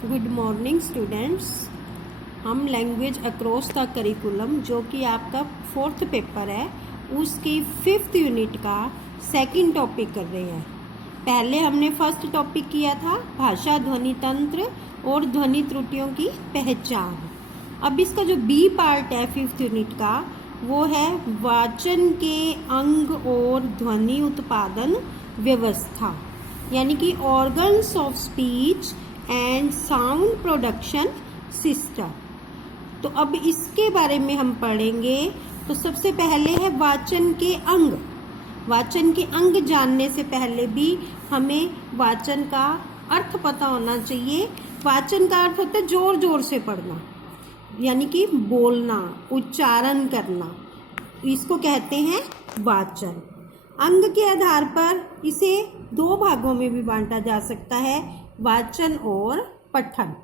Good morning students. हम language across the curriculum जो कि आपका 4th पेपर है उसकी 5th यूनिट का सेकंड टॉपिक कर रहे हैं। पहले हमने फर्स्ट टॉपिक किया था भाषा ध्वनि तंत्र और ध्वनि त्रुटियों की पहचान। अब इसका जो बी पार्ट है 5th यूनिट का वो है वाचन के अंग और ध्वनि उत्पादन व्यवस्था, यानी कि organs of speech and sound production system. तो अब इसके बारे में हम पढ़ेंगे। तो सबसे पहले है वाचन के अंग। वाचन के अंग जानने से पहले भी हमें वाचन का अर्थ पता होना चाहिए। वाचन का अर्थ होता है जोर जोर से पढ़ना, यानी कि बोलना, उच्चारण करना, इसको कहते हैं वाचन। अंग के आधार पर इसे 2 भागों में भी बांटा जा सकता है, वाचन और पठन।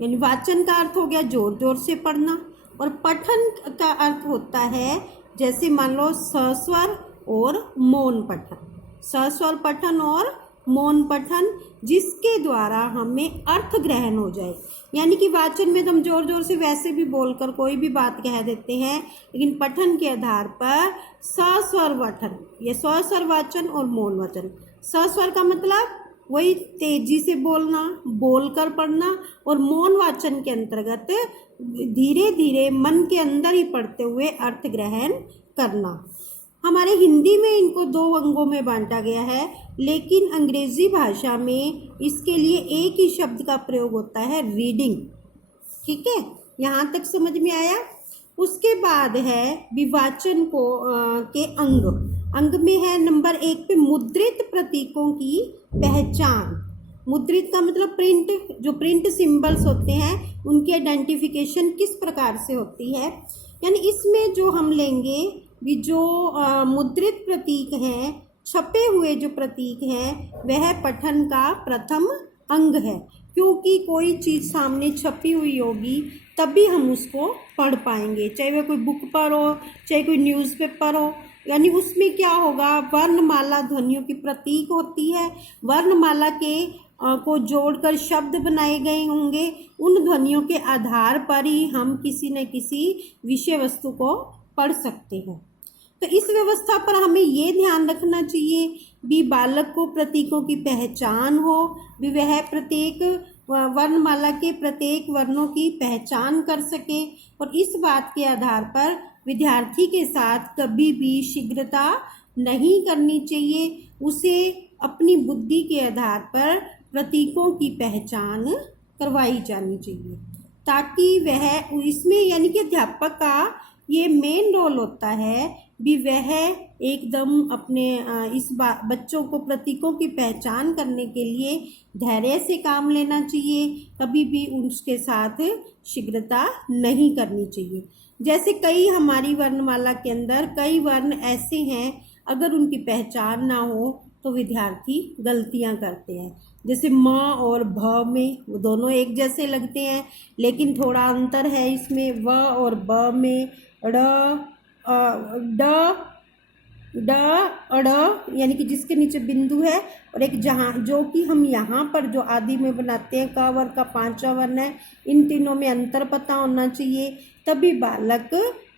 यानी वाचन का अर्थ हो गया जोर जोर से पढ़ना, और पठन का अर्थ होता है जैसे मान लो सस्वर और मौन पठन। सस्वर पठन और मौन पठन जिसके द्वारा हमें अर्थ ग्रहण हो जाए। यानी कि वाचन में तो हम जोर जोर से वैसे भी बोलकर कोई भी बात कह देते हैं, लेकिन पठन के आधार पर सस्वर पठन, ये सस्वर वाचन और मौन वाचन। सस्वर का मतलब वही तेजी से बोलना, बोलकर पढ़ना, और मौन वाचन के अंतर्गत धीरे धीरे मन के अंदर ही पढ़ते हुए अर्थ ग्रहण करना। हमारे हिंदी में इनको 2 अंगों में बांटा गया है, लेकिन अंग्रेजी भाषा में इसके लिए एक ही शब्द का प्रयोग होता है, रीडिंग। ठीक है, यहाँ तक समझ में आया। उसके बाद है विवाचन को के अंग। अंग में है नंबर 1 पे मुद्रित प्रतीकों की पहचान। मुद्रित का मतलब प्रिंट, जो प्रिंट सिंबल्स होते हैं उनकी आइडेंटिफिकेशन किस प्रकार से होती है। यानी इसमें जो हम लेंगे भी जो मुद्रित प्रतीक हैं, छपे हुए जो प्रतीक हैं, वह पठन का प्रथम अंग है। क्योंकि कोई चीज़ सामने छपी हुई होगी तभी हम उसको पढ़ पाएंगे, चाहे वह कोई बुक पर हो, चाहे कोई न्यूज़पेपर हो। यानी उसमें क्या होगा, वर्णमाला ध्वनियों की प्रतीक होती है। वर्णमाला के को जोड़कर शब्द बनाए गए होंगे। उन ध्वनियों के आधार पर ही हम किसी न किसी विषय वस्तु को पढ़ सकते हैं। तो इस व्यवस्था पर हमें ये ध्यान रखना चाहिए भी बालक को प्रतीकों की पहचान हो, भी वह प्रत्येक वर्णमाला के प्रत्येक वर्णों की पहचान कर सके, और इस बात के आधार पर विद्यार्थी के साथ कभी भी शीघ्रता नहीं करनी चाहिए। उसे अपनी बुद्धि के आधार पर प्रतीकों की पहचान करवाई जानी चाहिए, ताकि वह इसमें, यानी कि अध्यापक का ये मेन रोल होता है भी वह एकदम अपने इस बच्चों को प्रतीकों की पहचान करने के लिए धैर्य से काम लेना चाहिए। कभी भी उसके साथ शीघ्रता नहीं करनी चाहिए। जैसे कई हमारी वर्णमाला के अंदर कई वर्ण ऐसे हैं, अगर उनकी पहचान ना हो तो विद्यार्थी गलतियां करते हैं। जैसे म और भ में वो दोनों एक जैसे लगते हैं, लेकिन थोड़ा अंतर है इसमें व और ब में। ड अड़, यानी कि जिसके नीचे बिंदु है, और एक जहाँ जो कि हम यहाँ पर जो आदि में बनाते हैं क वर्ग का 5वां वर्ण है। इन तीनों में अंतर पता होना चाहिए, तभी बालक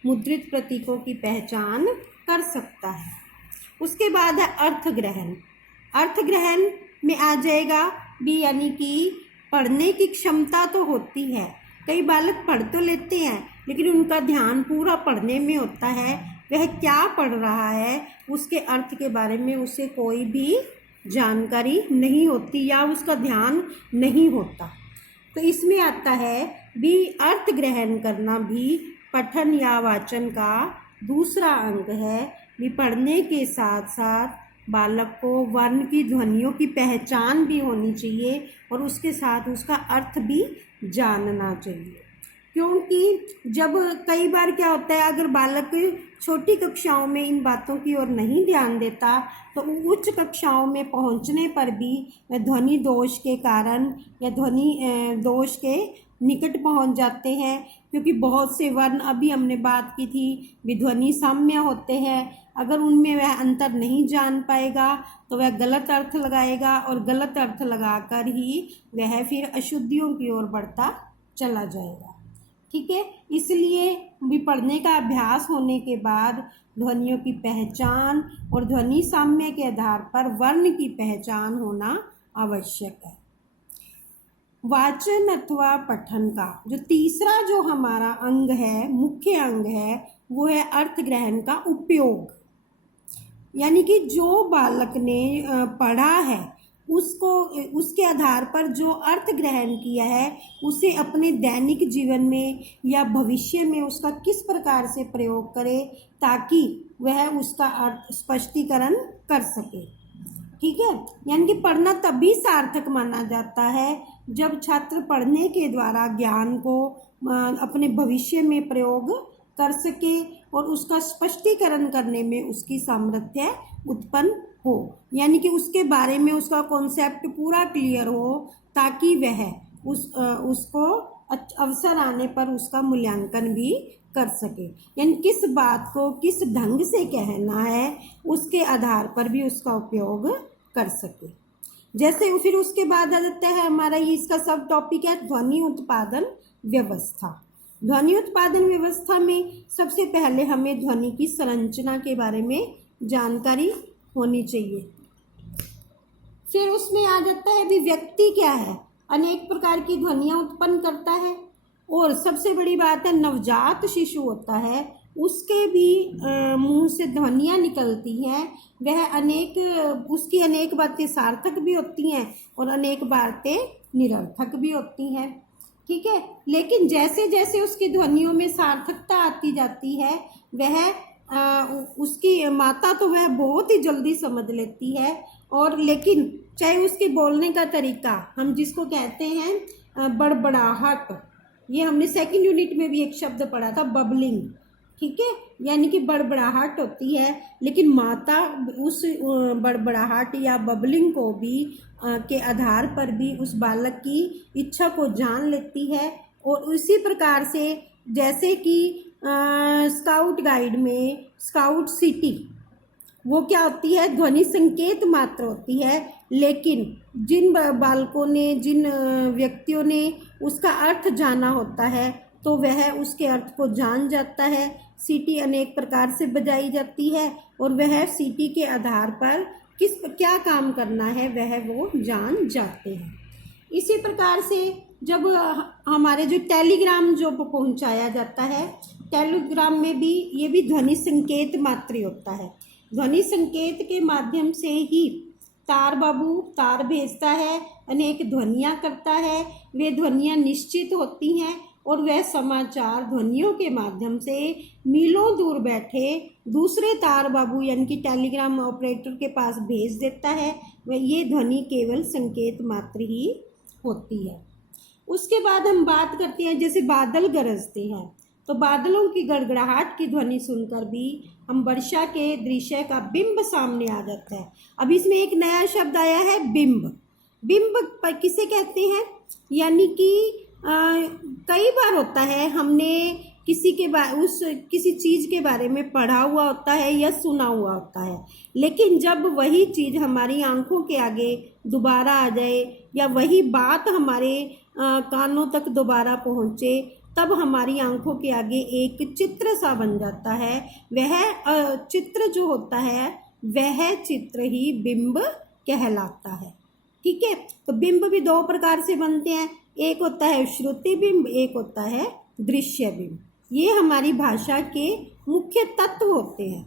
मुद्रित प्रतीकों की पहचान कर सकता है। उसके बाद है अर्थ ग्रहण। अर्थ ग्रहण में आ जाएगा भी, यानी कि पढ़ने की क्षमता तो होती है, कई बालक पढ़ तो लेते हैं लेकिन उनका ध्यान पूरा पढ़ने में होता है। वह क्या पढ़ रहा है उसके अर्थ के बारे में उसे कोई भी जानकारी नहीं होती या उसका ध्यान नहीं होता। तो इसमें आता है भी अर्थ ग्रहण करना भी पठन या वाचन का दूसरा अंग है। भी पढ़ने के साथ साथ बालक को वर्ण की ध्वनियों की पहचान भी होनी चाहिए, और उसके साथ उसका अर्थ भी जानना चाहिए। क्योंकि जब कई बार क्या होता है, अगर बालक छोटी कक्षाओं में इन बातों की ओर नहीं ध्यान देता तो उच्च कक्षाओं में पहुंचने पर भी ध्वनि दोष के कारण या ध्वनि दोष के निकट पहुंच जाते हैं, क्योंकि बहुत से वर्ण, अभी हमने बात की थी, विध्वनि साम्य होते हैं। अगर उनमें वह अंतर नहीं जान पाएगा तो वह गलत अर्थ लगाएगा, और गलत अर्थ लगाकर ही वह फिर अशुद्धियों की ओर बढ़ता चला जाएगा। ठीक है, इसलिए भी पढ़ने का अभ्यास होने के बाद ध्वनियों की पहचान और ध्वनि साम्य के आधार पर वर्ण की पहचान होना आवश्यक है। वाचन अथवा पठन का जो तीसरा जो हमारा अंग है, मुख्य अंग है, वो है अर्थ ग्रहण का उपयोग। यानी कि जो बालक ने पढ़ा है उसको, उसके आधार पर जो अर्थ ग्रहण किया है उसे अपने दैनिक जीवन में या भविष्य में उसका किस प्रकार से प्रयोग करे, ताकि वह उसका अर्थ स्पष्टीकरण कर सके। ठीक है, यानी कि पढ़ना तभी सार्थक माना जाता है जब छात्र पढ़ने के द्वारा ज्ञान को अपने भविष्य में प्रयोग कर सके और उसका स्पष्टीकरण करने में उसकी सामर्थ्य उत्पन्न हो, यानी कि उसके बारे में उसका कॉन्सेप्ट पूरा क्लियर हो, ताकि वह उसको अवसर आने पर उसका मूल्यांकन भी कर सके। यानी किस बात को किस ढंग से कहना है उसके आधार पर भी उसका उपयोग कर सके। जैसे फिर उसके बाद आ जाता है हमारा ये इसका सब टॉपिक है ध्वनि उत्पादन व्यवस्था। ध्वनि उत्पादन व्यवस्था में सबसे पहले हमें ध्वनि की संरचना के बारे में जानकारी होनी चाहिए। फिर उसमें आ जाता है भी व्यक्ति क्या है, अनेक प्रकार की ध्वनियाँ उत्पन्न करता है, और सबसे बड़ी बात है नवजात शिशु होता है उसके भी मुंह से ध्वनियाँ निकलती हैं। वह उसकी अनेक बातें सार्थक भी होती हैं और अनेक बातें निरर्थक भी होती हैं। ठीक है, लेकिन जैसे जैसे उसकी ध्वनियों में सार्थकता आती जाती है, उसकी माता तो वह बहुत ही जल्दी समझ लेती है। और लेकिन चाहे उसके बोलने का तरीका, हम जिसको कहते हैं बड़बड़ाहट, ये हमने सेकंड यूनिट में भी एक शब्द पढ़ा था, बबलिंग। ठीक है, यानी कि बड़बड़ाहट होती है, लेकिन माता उस बड़बड़ाहट या बबलिंग को भी के आधार पर भी उस बालक की इच्छा को जान लेती है। और उसी प्रकार से जैसे कि स्काउट गाइड में स्काउट सिटी, वो क्या होती है, ध्वनि संकेत मात्र होती है, लेकिन जिन बालकों ने, जिन व्यक्तियों ने उसका अर्थ जाना होता है तो वह उसके अर्थ को जान जाता है। सीटी अनेक प्रकार से बजाई जाती है और वह सीटी के आधार पर क्या काम करना है वह वो जान जाते हैं। इसी प्रकार से जब हमारे जो टेलीग्राम जो पहुंचाया जाता है, टेलीग्राम में भी ये भी ध्वनि संकेत मात्र होता है। ध्वनि संकेत के माध्यम से ही तार बाबू तार भेजता है, अनेक ध्वनियाँ करता है, वे ध्वनियाँ निश्चित होती हैं और वह समाचार ध्वनियों के माध्यम से मीलों दूर बैठे दूसरे तार बाबू यानी कि टेलीग्राम ऑपरेटर के पास भेज देता है। वह ये ध्वनि केवल संकेत मात्र ही होती है। उसके बाद हम बात करते हैं जैसे बादल गरजते हैं, तो बादलों की गड़गड़ाहट की ध्वनि सुनकर भी हम वर्षा के दृश्य का बिंब सामने आ जाता है। अब इसमें एक नया शब्द आया है बिंब। बिंब पर किसे कहते हैं, यानी कि कई बार होता है हमने किसी चीज़ के बारे में पढ़ा हुआ होता है या सुना हुआ होता है, लेकिन जब वही चीज़ हमारी आंखों के आगे दोबारा आ जाए या वही बात हमारे कानों तक दोबारा पहुँचे, तब हमारी आंखों के आगे एक चित्र सा बन जाता है। वह चित्र जो होता है वह चित्र ही बिंब कहलाता है। ठीक है, तो बिंब भी दो प्रकार से बनते हैं, एक होता है श्रुति बिंब, एक होता है दृश्य बिंब। ये हमारी भाषा के मुख्य तत्व होते हैं,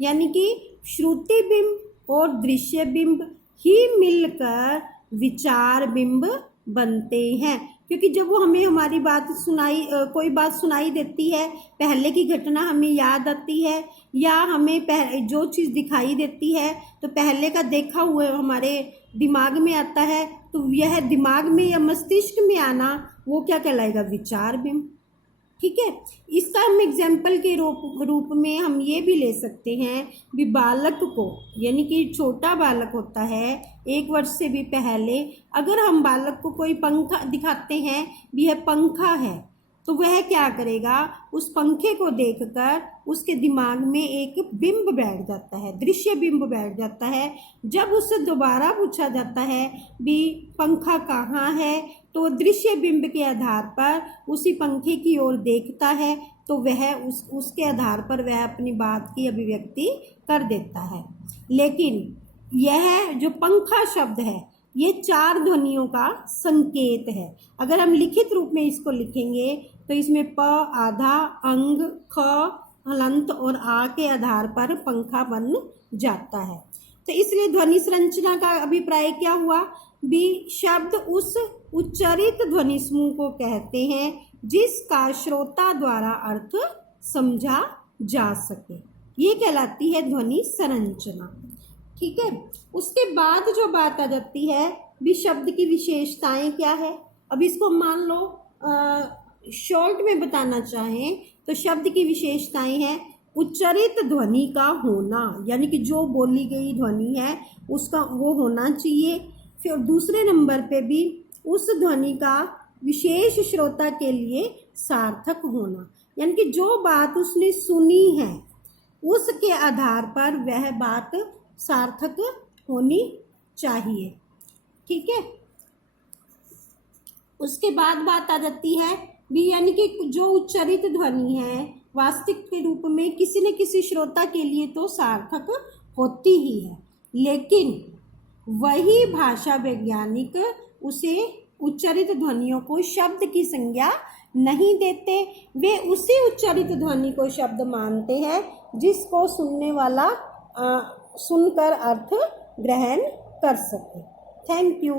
यानी कि श्रुति बिंब और दृश्य बिंब ही मिलकर विचार बिंब बनते हैं। क्योंकि जब वो हमें हमारी बात कोई बात सुनाई देती है, पहले की घटना हमें याद आती है या हमें जो चीज़ दिखाई देती है तो पहले का देखा हुआ हमारे दिमाग में आता है, तो यह दिमाग में या मस्तिष्क में आना वो क्या कहलाएगा, विचार बिंब। ठीक है। इसका हम एग्जाम्पल के रूप में हम ये भी ले सकते हैं भी बालक को, यानी कि छोटा बालक होता है 1 वर्ष से भी पहले, अगर हम बालक को कोई पंखा दिखाते हैं भी यह पंखा है, तो वह क्या करेगा, उस पंखे को देखकर उसके दिमाग में एक बिंब बैठ जाता है, दृश्य बिंब बैठ जाता है। जब उससे दोबारा पूछा जाता है भी पंखा कहाँ है, तो दृश्य बिंब के आधार पर उसी पंखे की ओर देखता है, तो वह उसके आधार पर वह अपनी बात की अभिव्यक्ति कर देता है। लेकिन यह जो पंखा शब्द है ये 4 ध्वनियों का संकेत है। अगर हम लिखित रूप में इसको लिखेंगे तो इसमें प, आधा, अंग, ख, हलंत और आ के आधार पर पंखा बन जाता है। तो इसलिए ध्वनि संरचना का अभिप्राय क्या हुआ भी शब्द उस उच्चारित ध्वनि समूह को कहते हैं जिसका श्रोता द्वारा अर्थ समझा जा सके, ये कहलाती है ध्वनि संरचना। ठीक है। उसके बाद जो बात आ जाती है भी शब्द की विशेषताएं क्या है। अब इसको मान लो शॉर्ट में बताना चाहें तो शब्द की विशेषताएं हैं उच्चारित ध्वनि का होना, यानी कि जो बोली गई ध्वनि है उसका वो होना चाहिए। फिर दूसरे नंबर पे भी उस ध्वनि का विशेष श्रोता के लिए सार्थक होना, यानी कि जो बात उसने सुनी है उसके आधार पर वह बात सार्थक होनी चाहिए। ठीक है। उसके बाद बात आ जाती है भी, यानी कि जो उच्चारित ध्वनि है वास्तविक के रूप में किसी न किसी श्रोता के लिए तो सार्थक होती ही है, लेकिन वही भाषा वैज्ञानिक उसे उच्चारित ध्वनियों को शब्द की संज्ञा नहीं देते, वे उसी उच्चारित ध्वनि को शब्द मानते हैं जिसको सुनने वाला सुनकर अर्थ ग्रहण कर सके। Thank you.